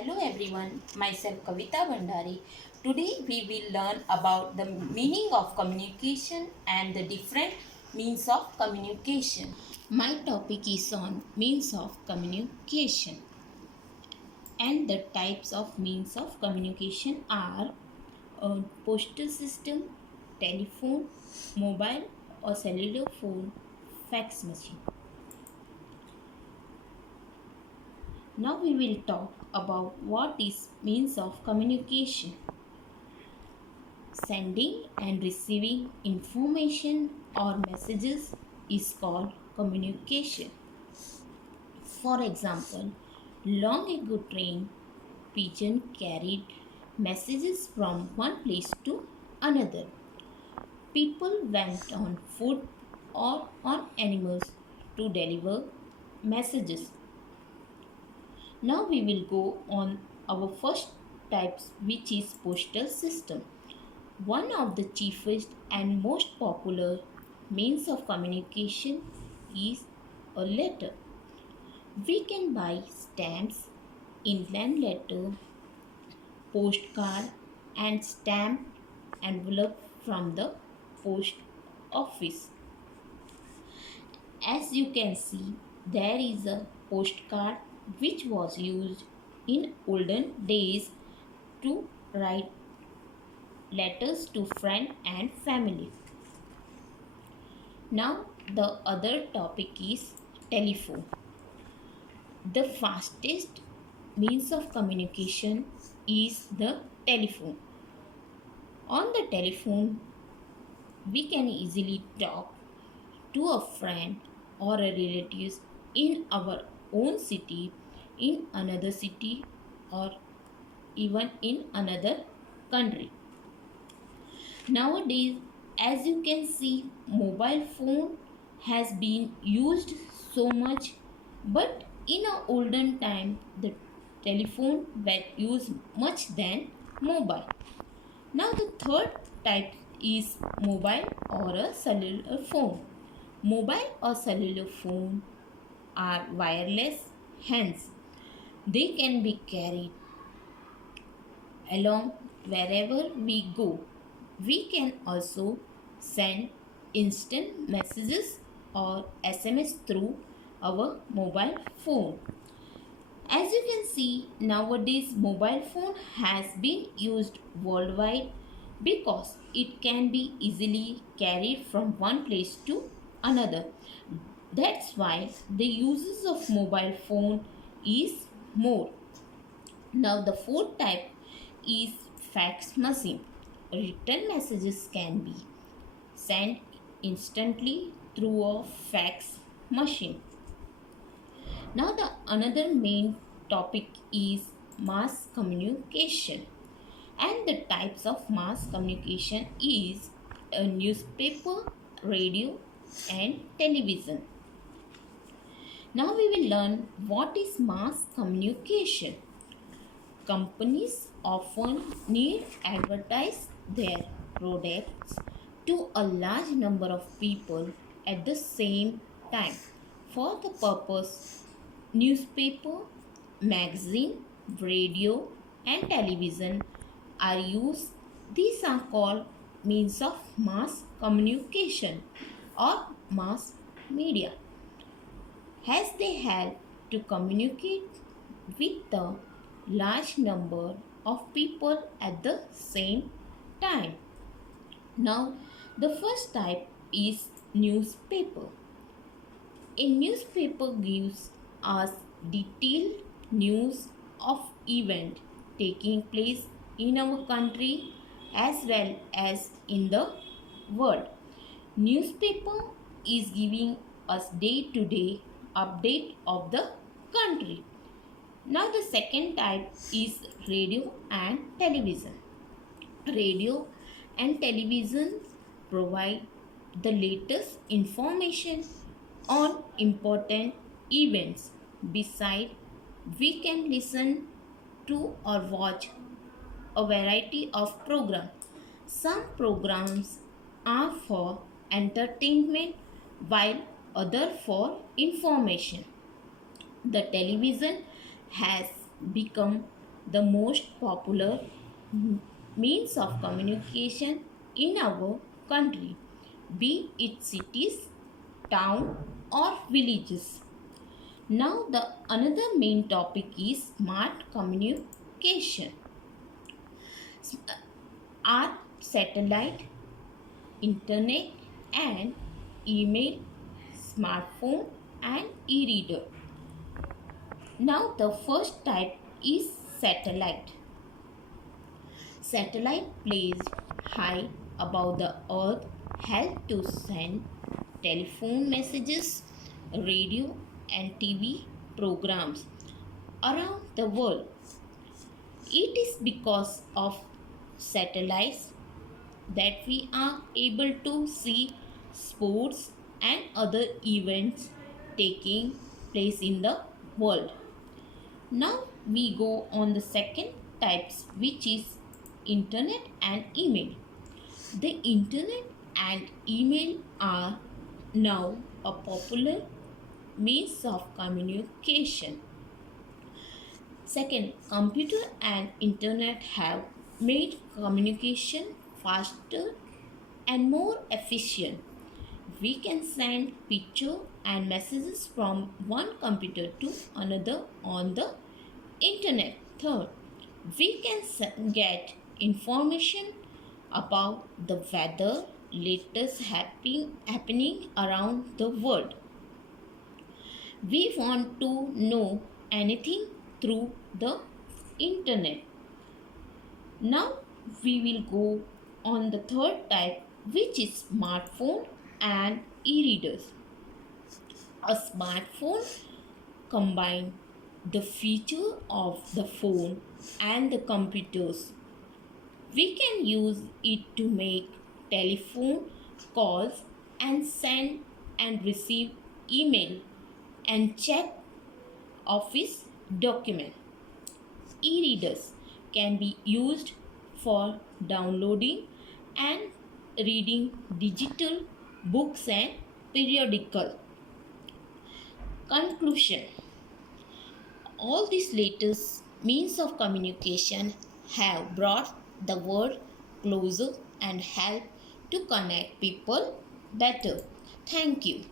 Hello everyone, myself Kavita Bandari. Today we will learn about the meaning of communication and the different means of communication. My topic is on means of communication, and the types of means of communication are postal system, telephone, mobile or cellular phone, fax machine. Now we will talk about what is means of communication. Sending and receiving information or messages is called communication. For example, long ago train pigeon carried messages from one place to another. People went on foot or on animals to deliver messages. Now we will go on our first types, which is postal system. One of the chiefest and most popular means of communication is a letter. We can buy stamps, inland letter, postcard, and stamp envelope from the post office. As you can see, there is a postcard which was used in olden days to write letters to friend and family. Now the other topic is telephone. The fastest means of communication is the telephone. On the telephone, we can easily talk to a friend or a relative in our own city, in another city, or even in another country. Nowadays, as you can see, mobile phone has been used so much, but in a olden time the telephone were used much than mobile. Now the third type is mobile or a cellular phone. Mobile or cellular phone are wireless, hence they can be carried along wherever we go. We can also send instant messages or SMS through our mobile phone. As you can see, nowadays mobile phone has been used worldwide because it can be easily carried from one place to another. That's why the uses of mobile phone is more. Now the fourth type is fax machine. Written messages can be sent instantly through a fax machine. Now the another main topic is mass communication, and the types of mass communication is a newspaper, radio and television. Now we will learn what is mass communication. Companies often need advertise their products to a large number of people at the same time. For the purpose, newspaper, magazine, radio and television are used. These are called means of mass communication or mass media, as they help to communicate with the large number of people at the same time. Now, the first type is newspaper. A newspaper gives us detailed news of event taking place in our country as well as in the world. Newspaper is giving us day-to-day update of the country. Now the second type is radio and television. Radio and television provide the latest information on important events. Besides, we can listen to or watch a variety of programs. Some programs are for entertainment while other for information. The television has become the most popular means of communication in our country, be it cities, town or villages. Now the another main topic is smart communication. Are satellite, internet and email, smartphone and e-reader. Now the first type is satellite. Satellite placed high above the earth help to send telephone messages, radio and TV programs around the world. It is because of satellites that we are able to see sports and other events taking place in the world. Now we go on the second types, which is internet and email. The internet and email are now a popular means of communication. Second, computer and internet have made communication faster and more efficient. We can send picture and messages from one computer to another on the internet. Third, we can get information about the weather, latest happening around the world. We want to know anything through the internet. Now we will go on the third type, which is smartphone and e-readers. A smartphone combines the feature of the phone and the computers. We can use it to make telephone calls and send and receive email and check office document. E-readers can be used for downloading and reading digital books and periodical. Conclusion: all these latest means of communication have brought the world closer and helped to connect people better. Thank you.